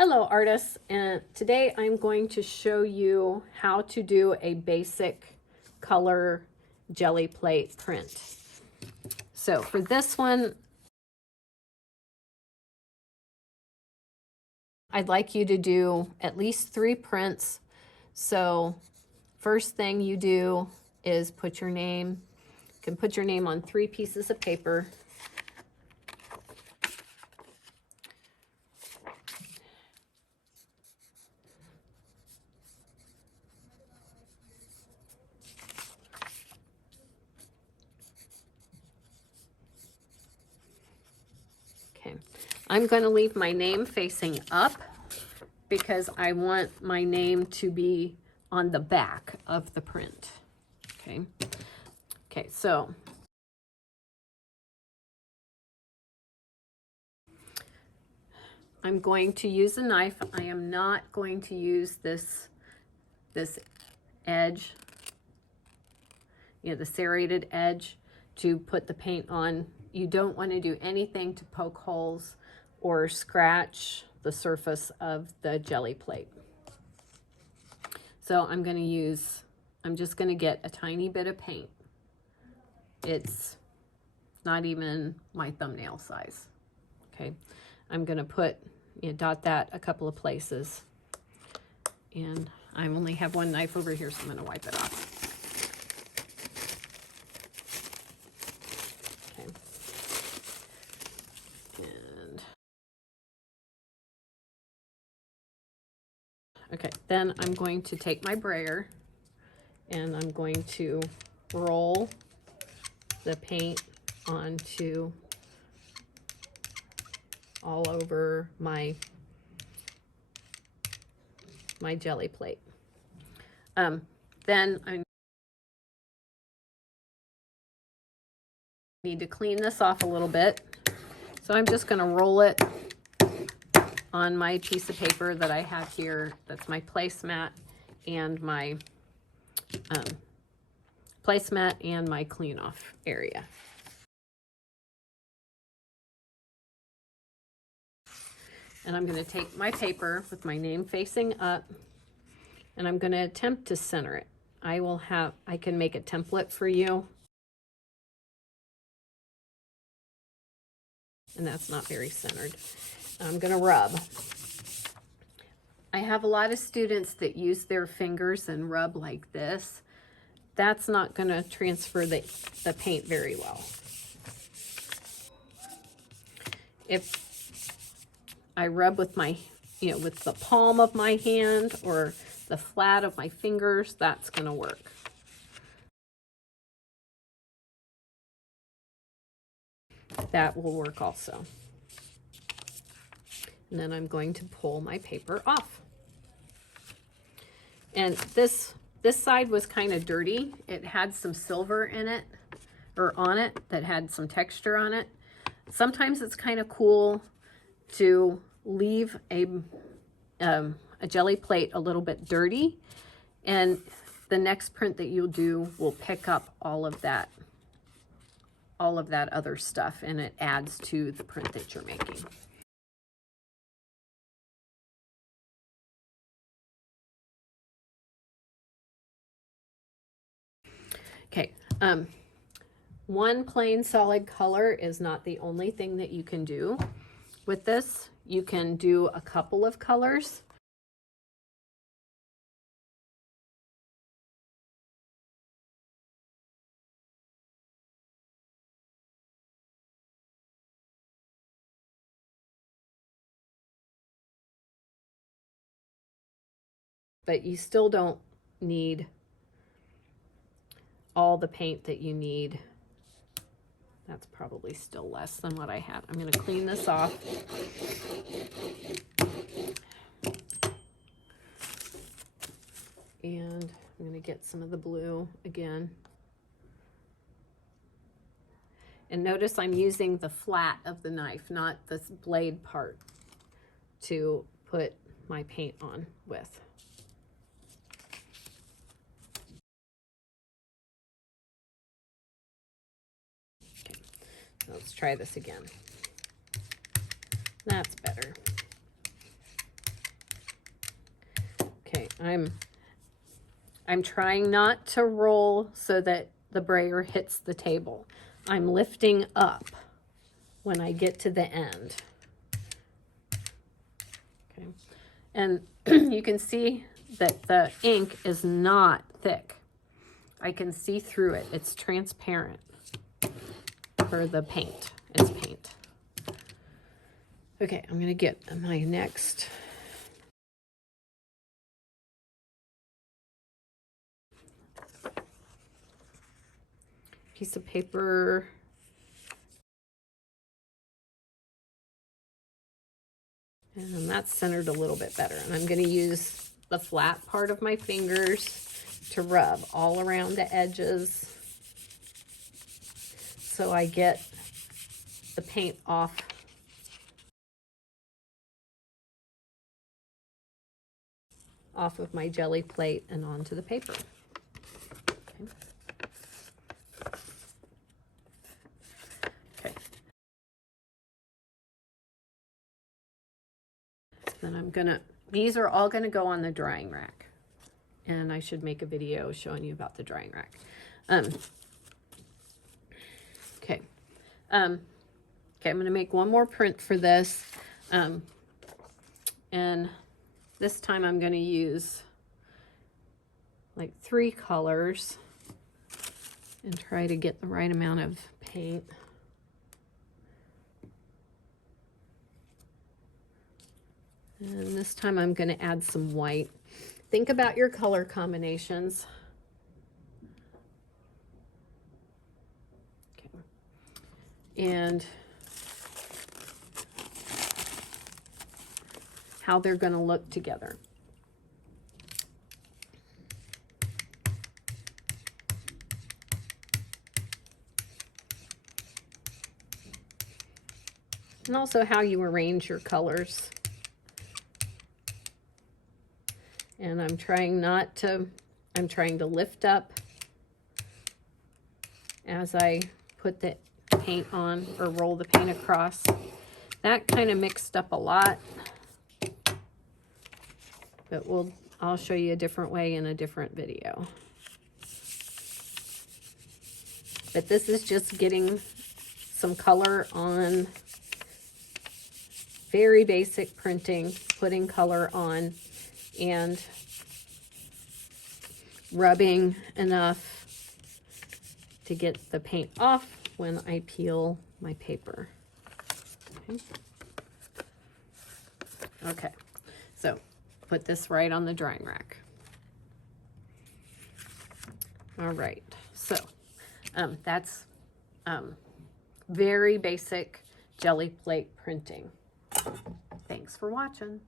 Hello artists, and today I'm going to show you how to do a basic color jelly plate print. So for this one, I'd like you to do at least 3 prints. So first thing you do is put your name. You can put your name on 3 pieces of paper. Okay, I'm going to leave my name facing up because I want my name to be on the back of the print. Okay, so I'm going to use a knife. I am not going to use this edge, the serrated edge to put the paint on. You don't want to do anything to poke holes or scratch the surface of the jelly plate. So I'm just going to get a tiny bit of paint. It's not even my thumbnail size. Okay, I'm going to dot that a couple of places. And I only have one knife over here, so I'm going to wipe it off. Okay, then I'm going to take my brayer and I'm going to roll the paint onto all over my jelly plate. Then I need to clean this off a little bit. So I'm just going to roll it on my piece of paper that I have here. That's my placemat and my clean off area. And I'm going to take my paper with my name facing up and I'm going to attempt to center it. I can make a template for you. And that's not very centered. I'm going to rub. I have a lot of students that use their fingers and rub like this. That's not going to transfer the paint very well. If I rub with with the palm of my hand or the flat of my fingers, that's going to work. That will work also. And then I'm going to pull my paper off. And this side was kind of dirty. It had some silver in it, or on it, that had some texture on it. Sometimes it's kind of cool to leave a jelly plate a little bit dirty, and the next print that you'll do will pick up all of that other stuff, and it adds to the print that you're making. Okay, one plain solid color is not the only thing that you can do with this. You can do a couple of colors. But you still don't need all the paint that you need. That's probably still less than what I had. I'm going to clean this off. And I'm going to get some of the blue again. And notice I'm using the flat of the knife, not the blade part, to put my paint on with. Okay, let's try this again. That's better. I'm trying not to roll so that the brayer hits the table. I'm lifting up when I get to the end. Okay. And you can see that the ink is not thick. I can see through it. It's transparent for the paint. It's paint. Okay, I'm going to get my next piece of paper. And that's centered a little bit better. And I'm going to use the flat part of my fingers to rub all around the edges so I get the paint off of my jelly plate and onto the paper. Okay. Okay. Then I'm gonna, these are all gonna go on the drying rack. And I should make a video showing you about the drying rack. Okay. Okay, I'm gonna make one more print for this. And this time I'm gonna use like 3 colors and try to get the right amount of paint. And this time I'm going to add some white. Think about your color combinations. Okay. And how they're going to look together. And also how you arrange your colors. And I'm trying to lift up as I put the paint on or roll the paint across. That kind of mixed up a lot, but I'll show you a different way in a different video. But this is just getting some color on, very basic printing, putting color on and rubbing enough to get the paint off when I peel my paper. Okay. Okay, so put this right on the drying rack. All right, so that's very basic jelly plate printing. Thanks for watching.